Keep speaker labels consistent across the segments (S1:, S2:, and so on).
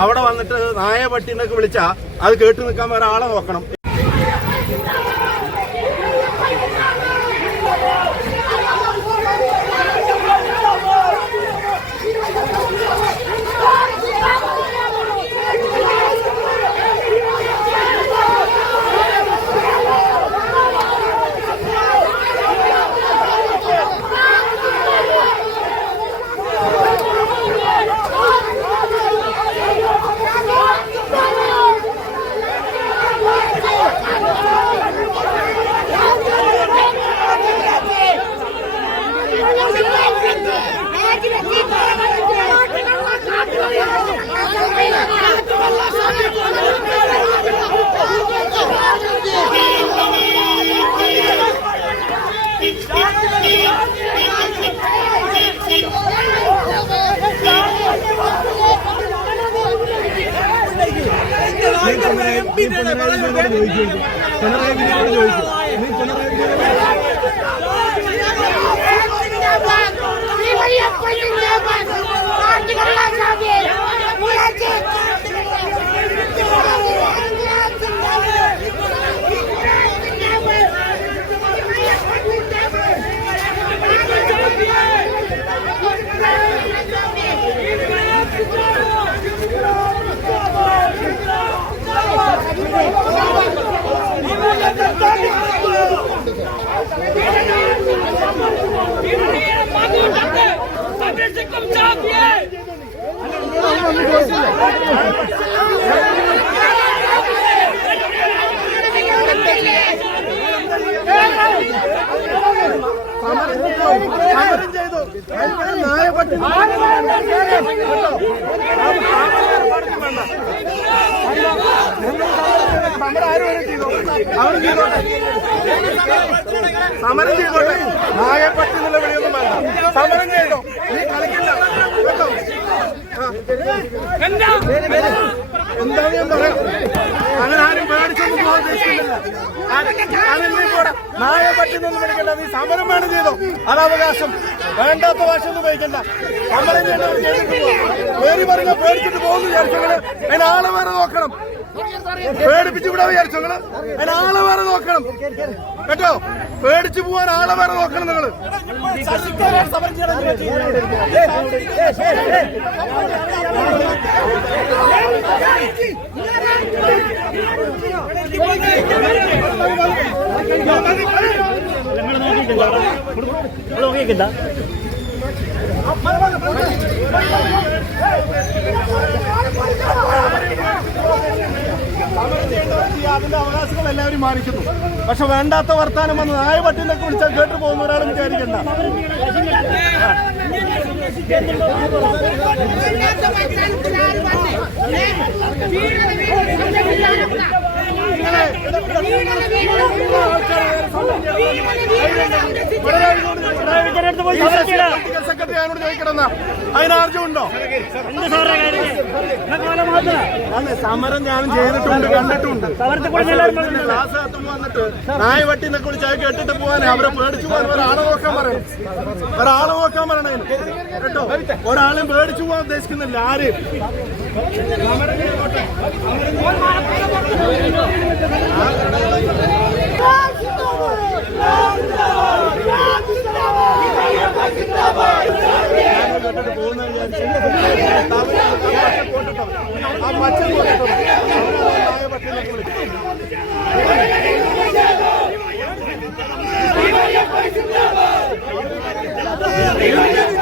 S1: അവിടെ വന്നിട്ട് നായ പട്ടിന്നൊക്കെ വിളിച്ചാ അത് കേട്ടു നിൽക്കാൻ വേറെ ആളെ നോക്കണം. പിണറായി വിജയനോട് ചോദിച്ചു പിണറായി വിജയനോട് ചോദിച്ചു നീ പിണറായി
S2: Amerika'm champion!
S1: സമരം ചെയ്തു ഇവിടെ നായ പട്ടി സമരം ആരും വേണം ചെയ്തോ അവർ സമരം ചെയ്തോട്ടെ. നായ പട്ടി എന്നുള്ള വിളിയൊന്നും വേണ്ട. സമരം ചെയ്തോ. നീ കളിക്കില്ല കേട്ടോ ആ. എന്താ ഞാൻ പറയാം അങ്ങനെ ആരും പേടിച്ചൊന്നും പോകാൻ ഉദ്ദേശിക്കുന്നില്ല നായ പറ്റുന്നൊന്നും വിളിക്കണ്ട നീ സമരം വേണം ചെയ്തോ അത് അവകാശം വേണ്ടാത്ത ഭാഷ ഒന്നും ഉപയോഗിക്കണ്ട സമരം ചെയ്യേണ്ടവർ ചെയ്തിട്ട് പേര് പറയുക പേടിച്ചിട്ട് പോകുന്നു വിചാരിച്ചങ്ങൾ അതിന് ആളെ വേറെ നോക്കണം. പേടിപ്പിച്ചു വിടാൻ വിചാരിച്ചങ്ങൾ അതിന് ആളെ വേറെ നോക്കണം കേട്ടോ പേടിച്ചു പോവാൻ ആളെ വേറെ നോക്കണം നിങ്ങൾ സമരം ചെയ്യുക. അതിന്റെ അവകാശങ്ങൾ എല്ലാവരും മാനിക്കുന്നു പക്ഷെ വേണ്ടാത്ത വർത്താനം വന്ന് നായ പട്ടിനെ വിളിച്ചാൽ കേട്ടു പോകുന്ന ഒരാളും വിചാരിക്കണ്ട പൊളിറ്റിക്കൽ സെക്രട്ടറി അതിനോട് ചോദിക്കണം അതിനാർജമുണ്ടോ അതെ സമരം ഞാനും ചെയ്തിട്ടുണ്ട് കണ്ടിട്ടുണ്ട്. ക്ലാസ് വന്നിട്ട് നായ വട്ടിന്നൊക്കെ വിളിച്ച് അത് കേട്ടിട്ട് പോകാൻ അവരെ പേടിച്ചു പോകാൻ ഒരാളെ നോക്കാൻ പറയണം. ഒരാളെ നോക്കാൻ പറയണേ കേട്ടോ? ഒരാളും പേടിച്ചു പോകാൻ ഉദ്ദേശിക്കുന്നില്ല. ആര്? സമരം ചെയ്തോട്ടെ. ഞാൻ കേട്ടിട്ട് പോകുന്ന വിചാരിച്ചു ആ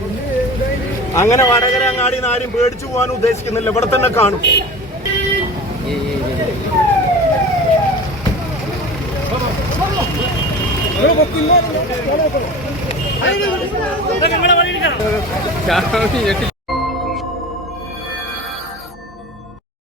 S1: അങ്ങനെ വടകര അങ്ങാടി നിന്ന് ആരും പേടിച്ചു പോകാൻ ഉദ്ദേശിക്കുന്നില്ല. ഇവിടെ തന്നെ കാണും.
S2: നിങ്ങളെ വഴിയിൽ